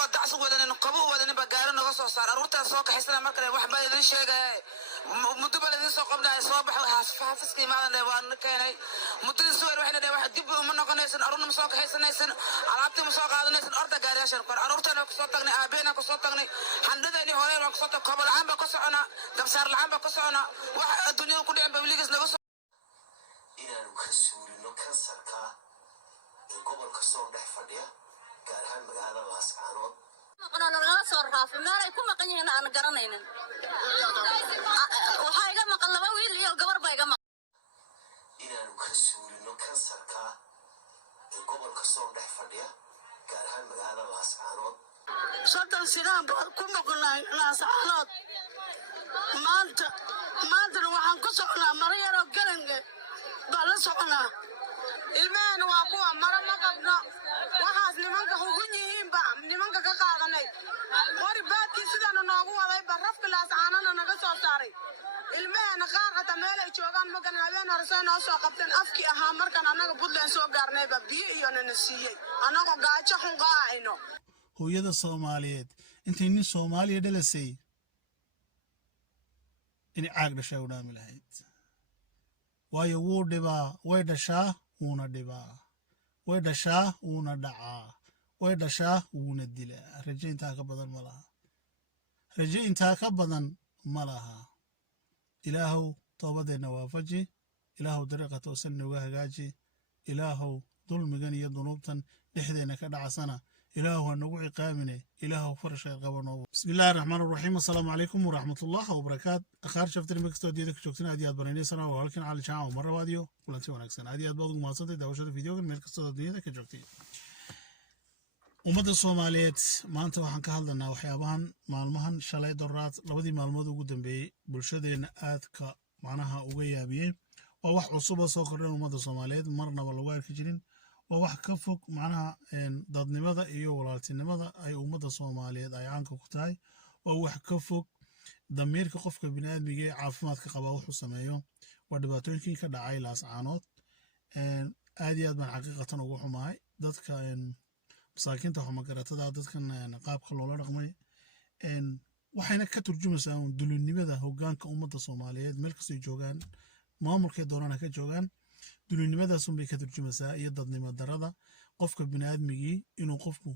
annagoo dacsi wadanin qabo wadanin ba gaari naga soo saar aruurtaan soo kaxaysana markale wax baa idin sheegay muddo baa idin soo qabnaa soo baxay xaafiskii maadan waan keenay muddadii soo waxayna dhahay wax dib uma noqonaysan aruurna ma soo kaxaysanaysan alaabtii ma soo qaadanaysan orda gaariyaashan kor aruurtaan ku soo tagnay aabeena ku soo tagnay handadani hore waan ku soo tagnay kobo la'aan baa ku socona dabsaar la'aan baa ku socona wax adduunyada ku dhicin babiligis naga soo inaanu ka suurino kansarka gobolka soo dhex fadhiya gaar ahaan magaalada Laascaanood maqnaan laga soo raafay meel ay ku maqan yihiin aan garanaynin waxa iga maqan laba wiil iyo gabar baa iga maqan inaanu ka suurino kansarka gobolka soo dhex fadhiya gaar ahaan magaalada Laascaanood soddon sidaan ku maqnay Laascaanood maanta waxaan ku soconaa maro yaroo galange baa la soconaa ilmahana waa kuwa maro ma qabno waxaas nimanka hugun yihiinba nimanka ka qaadanay qori baadkii sidaana noogu waday ba rafka Laascaanana naga soo saaray ilmahana qaar hata meel ay joogaan magan habeen horsay noo soo qabteen afkii ahaa markaan annaga Puntland soo gaarnayba biyo iyo nana siiyey annagoo gaajo xun qaacayno hooyada Soomaaliyeed intay nin Soomaaliya dhalasay in caag dhashay u dhaami lahayd waayo wuu dhibaa way dhashaa wuuna dhibaa way dhashaa wuuna dhacaa way dhashaa wuuna dilaa rajo intaa ka badan ma laha rajo intaa ka badan ma laha ilaahow toobadeenna waafaji ilaahow dariiqa toosan nooga hagaaji ilaahow dulmigan iyo dunuubtan dhexdeena ka dhacasana ilaahow ha nagu ciqaamine ilaahow farashay qabano bismillaahi raxmaani raxiim assalaamu calaykum waraxmatullaahi wabarakaatu akhaar shaftir makastoo diyada ka joogtana aad iyo aad banaynaysan waa halkan cali jaacan oo marrabaad iyo kulanti wanaagsan aad iyo aad baad ugu mahadsantay daawashada fideogan meel kastoo dunyada ka joogtay ummadda Soomaaliyeed maanta waxaan ka hadlanaa waxyaabahan maalmahan shalay doraad labadii maalmood ugu dambeeyay bulshadeena aadka macnaha uga yaabiyay waa wax cusub oo soo kordhay ummadda Soomaaliyeed marnaba lagu arki jirin waa wax ka fog macnaha dadnimada iyo walaaltinimada ay ummadda Soomaaliyeed ay caanka ku tahay waa wax ka fog damiirka qofka bini'aadmiga ee caafimaadka qaba wuxuu sameeyo waa dhibaatooyinkii ka dhacay Laascaanood aad iyo aad baan xaqiiqatan ugu xumahay dadka masaakiinta xumagaratada dadkan qaabka loola dhaqmay waxayna ka turjumaysaa dulinimada hoggaanka ummadda Soomaaliyeed meel kastoo joogaan maamulkay doonana ka joogaan dulinimadaas bay ka turjumaysaa iyo dadnimo darada qofka bini'aadmigii inuu qofku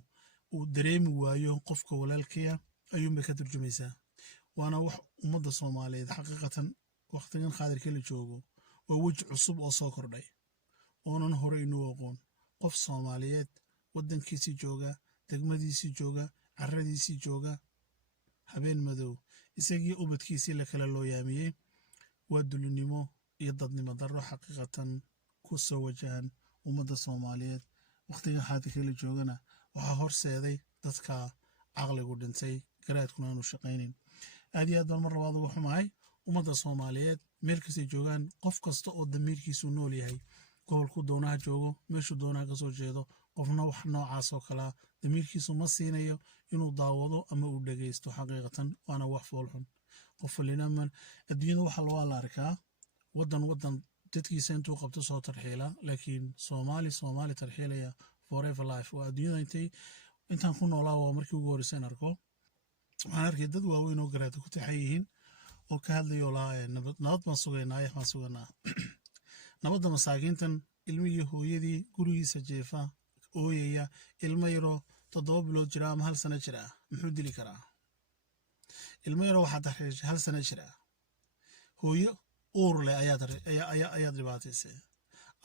uu dareemi waayo qofka walaalkiya ayuunbay ka turjumaysaa waana wax ummadda Soomaaliyeed xaqiiqatan waqtigan qaadirkii la joogo waa weji cusub oo soo kordhay oonan hore inuu aqoon qof Soomaaliyeed waddankiisii jooga degmadiisii jooga carradiisii jooga habeen madow isagii ubadkiisii la kala loo yaamiyey waa dulinimo iyo dadnimo darro xaqiiqatan ku soo wajahan ummadda Soomaaliyeed waqtiga xaadirkii la joogana waxaa horseeday dadka caqligu dhintay garaadkuna aanu shaqaynin aad iyo aad baan mar labaad ugu xumahay ummadda Soomaaliyeed meel kastay joogaan qof kasta oo damiirkiisu nool yahay gobolku doonaha joogo meeshuu doonaha ka soo jeedo qofna wax noocaas oo kala damiirkiisu ma siinayo inuu daawado ama uu dhageysto xaqiiqatan waana wax foolxun qof falinaman adduunyada waxa la arkaa waddan dadkiisa intuu qabto soo tarxiila laakiin Soomaali tarxiilaya forever life waa adduunyada intaan ku noolaa waa markii ugu horreysay arko waxaan arkay dad waaweyn oo garaad ku taxay yihiin oo ka hadlayo nabad baan sugaynaa yaxmaan suganaa nabadda masaakiintan ilmihii hooyadii gurigiisa jeefa ooyaya ilmo yaroo 7 bilood jira ama 1 sano jira muxuu dili karaa ilmo yaroo waxaa tarxiishay 1 sano jira hooyo uur leh ayaa dhibaataysay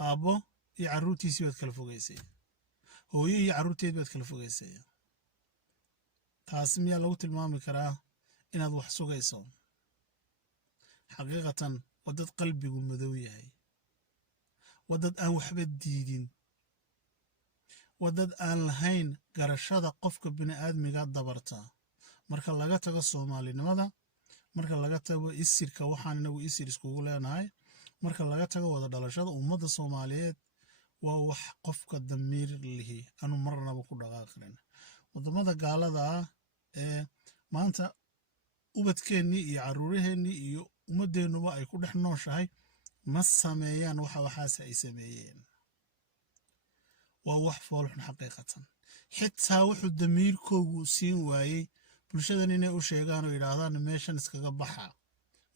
aabbo iyo carruurtiisii baad kala fogeysay hooyo iyo carruurteed baad kala fogeysay taas miyaa lagu tilmaami karaa inaad wax sugayso xaqiiqatan waa dad qalbigu madow yahay waa dad aan waxba diidin waa dad aan lahayn garashada qofka bini'aadmiga dabarta marka laga tago Soomaalinimada marka laga tago isirka waxaan inagu isir iskugu leenahay marka laga tago wada dhalashada ummadda Soomaaliyeed waa wax qofka damiir lihi aanu marnaba ku dhaqaaqin wadamada gaalada ee maanta ubadkeennii iyo carruuraheennii iyo ummadeennuba ay ku dhex nooshahay ma sameeyaan waxaas ay sameeyeen waa wax foolxun xaqiiqatan xitaa wuxuu damiirkoogu siin waayey bulshadan inay u sheegaan oo yidhaahdaan meeshan iskaga baxa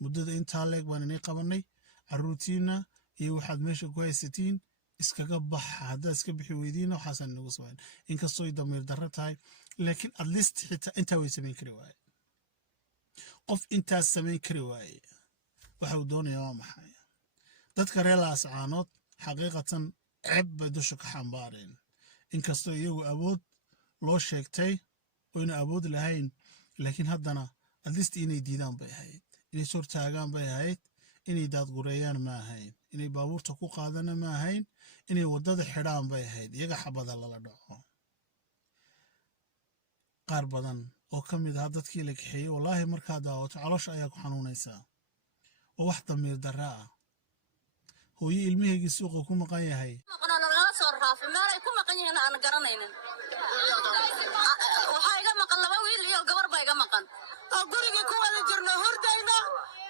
muddada intaa leeg baan inay qabannay carruurtiinna iyo waxaad meesha ku haysatiin iskaga baxa haddaad iska bixi weydiinna waxaasaan inagu samayn inkastoo ay damiir darro tahay laakiin at least xitaa intaa way samayn kari waaye qof intaas samayn kari waaye waxa uu doonayaa waa maxay dadka reer laascaanood xaqiiqatan ceeb bay dusha ka xambaareen inkastoo iyagu awood loo sheegtay oyna awood lahayn laakiin haddana at least inay diidaan bay ahayd inay sor taagaan bay ahayd inay daadgureeyaan ma ahayn inay baabuurta ku qaadana ma ahayn inay waddada xidhaan bay ahayd iyaga xabada lala dhaco qaar badan oo ka mid aha dadkii la kaxeeyey wallaahi markaa daawato caloosha ayaa ku xanuunaysaa oo wax damiir darra ah hooyo ilmaheygii suuqa ku maqan yahay nagala soo raafay meel ay ku maqan yihiin aan garanaynin waxaa iga maqan 2 wiil iyo gabar baa iga maqan oo gurigii ku wada jirno hurdayno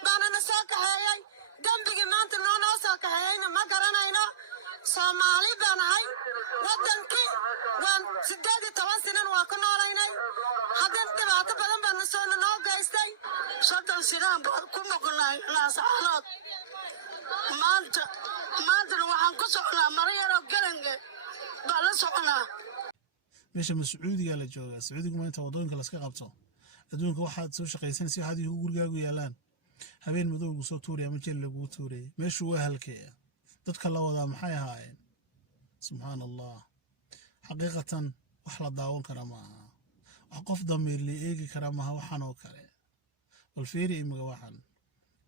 baanana soo kaxeeyey dembigii maanta noo soo kaxeeyeyna ma garanayno soomaali baan ahay waddankii waan 18 sinan waa ku noolaynay haddana dhibaato badan baana soona noo geystay 30 sinaan baan ku noqonay laascaanood maantana waxaan ku socnaa maro yaroo galange baa la soconaa meesha ma sacuudigaa la joogaa sacuudigu ma inta waddooyinka laska qabto adduunka waxaad soo shaqaysanaysa waxaad igu gurigaagu yaalaan habeen madowgu soo tuuraya ama jeel laguu tuurayay meeshu waa halkeeya dadka la wadaa maxay ahaayeen subxaan allah xaqiiqatan wax la daawan kara maaha wax qof damiir la eegi kara maaha waxaan oo kale bal fiiri imaga waxan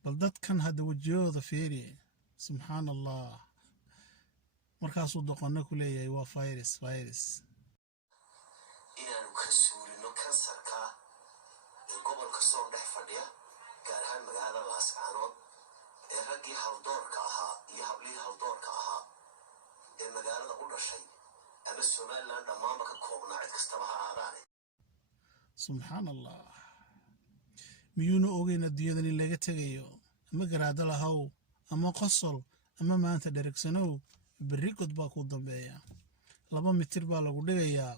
bal dadkan hadda wejiyadooda fiiri subxaan allah markaasuu doqonna ku leeyahay waa virus inaanu ka suulino kansarka ee gobolka soo dhex fadhiya gaar ahaan magaalada laascaanood ee raggii haldoorka ahaa iyo hablihii haldoorka ahaa ee magaalada u dhashay ama somalilan dhammaanba ka koobnaa cid kastaba ha ahaadaane subxaan allah miyuuna ogeyn adduunyadan in laga tegayo ama garaado lahow ama qosol ama maanta dheregsanow berri god baa kuu dambeeya 2 mitir baa lagu dhigayaa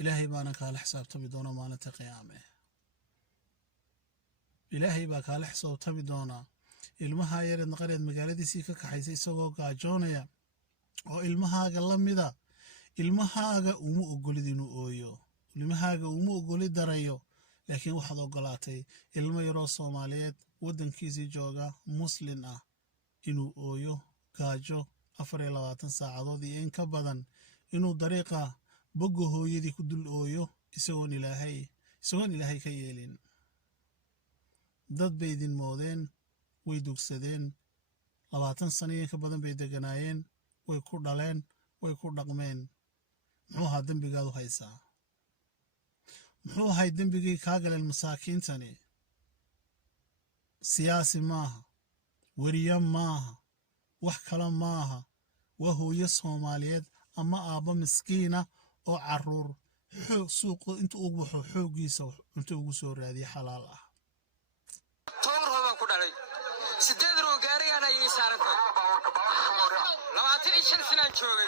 ilaahay baana kaala xisaabtami doona maalinta qiyaame ilaahay baa kaala xisaabtami doona ilmaha yareed naqareed magaaladiisii ka kaxaysay isagoo gaajoonaya oo ilmahaaga la mida ilmahaaga uma ogolid inuu ooyo ilmahaaga uma ogoli darayo laakiin waxaad ogolaatay ilmo yaroo soomaaliyeed waddankiisii jooga muslin ah inuu ooyo gaajo 24 saacadood iyo in ka badan inuu dariiqa bogga hooyadii ku dul ooyo isagoon ilaahay ka yeelin dad bay idin moodeen way dugsadeen 20 sano iyo ka badan bay deganaayeen way ku dhaleen way ku dhaqmeen muxuu ahaa dembigaadu haysaa muxuu ahay dembigii kaa galeen masaakiintani siyaasi maaha weriye maaha wax kale maaha waa hooyo soomaaliyeed ama aabbo miskiina oo carruur suuqa inta uu baxo xooggiisa cunto ugu soo raadiya xalaal ah toban roobaan ku dhalay 8 roo gaarigaan ayay saarantay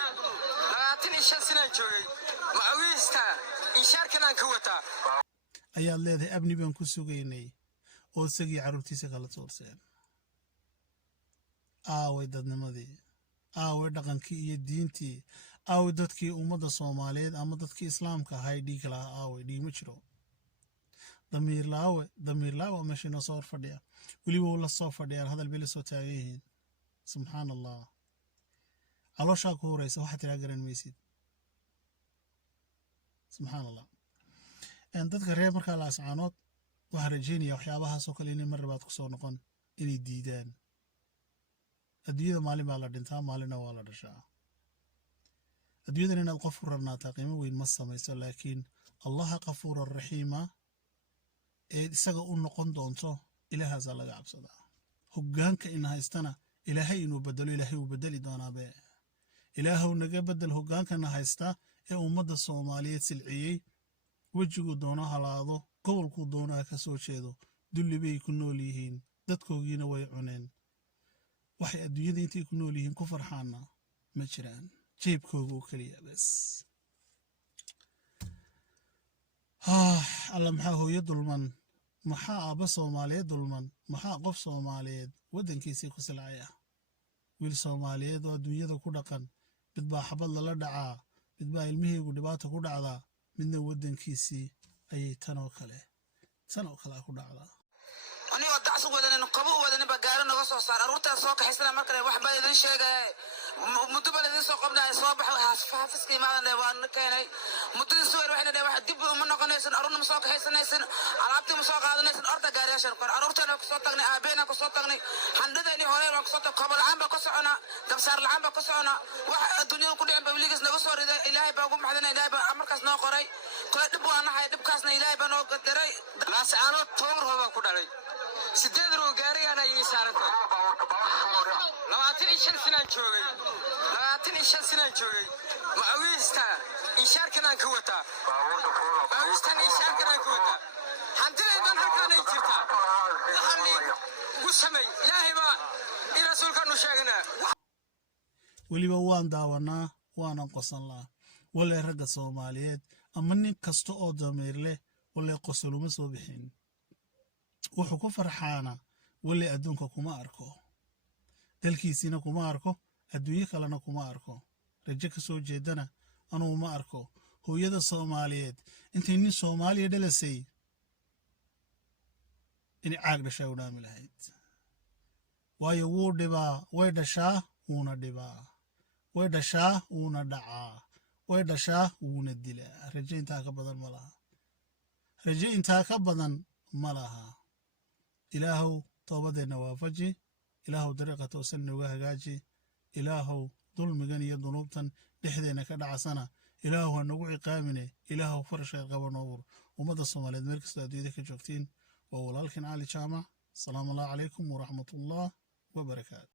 25 sinaan joogay macawiista inshaarkan aan ka wataa ayaad leedahay abni baan ku sugaynay oo isagii carruurtiisa kala tuurseen aaway dadnimadii aaway dhaqankii iyo diintii aaway dadkii ummadda soomaaliyeed ama dadkii islaamka ahay dhiig lahaa aaway dhiig ma jiro damiir laawe meesha inoo soo hor fadhiya weliba la soo fadhiyaan hadal bay la soo taagan yihiin subxaan allah calooshaa ku horeysa waxaad tiraa garan maysid subxaan allah dadka reer markaa laascaanood waxaan rajeynaya waxyaabahaasoo kale inay mar labaad ku soo noqon inay diidaan adduunyada maalin baa la dhintaa maalinna waa la dhashaa adduunyadan inaad qof ku rarnaataa qiimo weyn ma samayso laakiin allaha qafuura raxiima ee isaga u noqon doonto ilaahaasaa laga cabsadaa hoggaanka ina haystana ilaahay inuu bedelo ilaahay uu bedeli doonaabe ilaahow naga bedel hoggaankana haysta ee ummadda soomaaliyeed silciyey wejiguu doono halaado gobolkuu doonaha ka soo jeedo dulli bay ku nool yihiin dadkoogiina way cuneen waxay adduunyada intay ku nool yihiin ku farxaanna ma jiraan jeebkooga oo keliya bas alla maxaa hooyo dulman maxaa aabba soomaaliyeed dulman maxaa qof soomaaliyeed waddankiisii ku silcaya wiil soomaaliyeed oo adduunyada ku dhaqan mid baa xabad lala dhacaa mid baa ilmihaygu dhibaata ku dhacdaa midna waddankiisii ayay tanoo kale ku dhacdaa anigoo dacsi wadanin qabo wadanin baa gaari nooga soo saar aruurtaan soo kaxaysana markale waxbaa idin sheegaya muddo baa idin soo qabnaya soo baxo xaafiska imaadan waan keenay muddadii suwer waxayna dhaheen wax dib uma noqonaysan aruurna ma soo kaxaysanaysan alaabtii ma soo qaadanaysan orda gaariyaashan kor aruurtaan ku soo tagnay aabeena ku soo tagnay xandhadeeni hooyeen waan ku soo tagnay kobo la'aan baa ku soconaa gabsaar la'aan baa ku soconaa wax adduunyada ku dhicin baa weligiis naga soo riday ilaahay baa ugu maxdina ilaahay baa markaas noo qoray kole dhib waa nahay dhibkaasna ilaahay baa noo diray laascaanood toban roob baan ku dhalay 8 roo gaarigaan ayay saarantay 25 sanaan joogay macawiista inshaarkan aan ka wataa hantidaydan halkaanay jirtaa waxaan ugu samay ilaahay baa in rasuulkaanu sheeganaa weliba waan daawanaa waanan qosanlaa wale ragga soomaaliyeed ama nin kasta oo damiir leh wale qosoluma soo bixin wuxuu ku farxaana wale adduunka kuma arko dalkiisiina kuma arko adduunyo kalena kuma arko rajo ka soo jeedana anugu ma arko hooyada soomaaliyeed intay nin soomaaliya dhalasay inay caag dhashaa u dhaami lahayd waayo wuu dhibaa way dhashaa wuuna dhibaa way dhashaa wuuna dhacaa way dhashaa wuuna dilaa rajo intaa ka badan ma laha ilaahow toobadeenna waafaji ilaahow dariiqa toosan nooga hagaaji ilaahow dulmigan iyo dunuubtan dhexdeenna ka dhacasana ilaahow ha nagu ciqaamine ilaahow farashayr qaba noobur ummadda soomaaliyeed meel kastoo adduunyada ka joogtiin waa walaalkiin cali jaamac asalaamu allahu calaykum waraxmatullaah wabarakaatu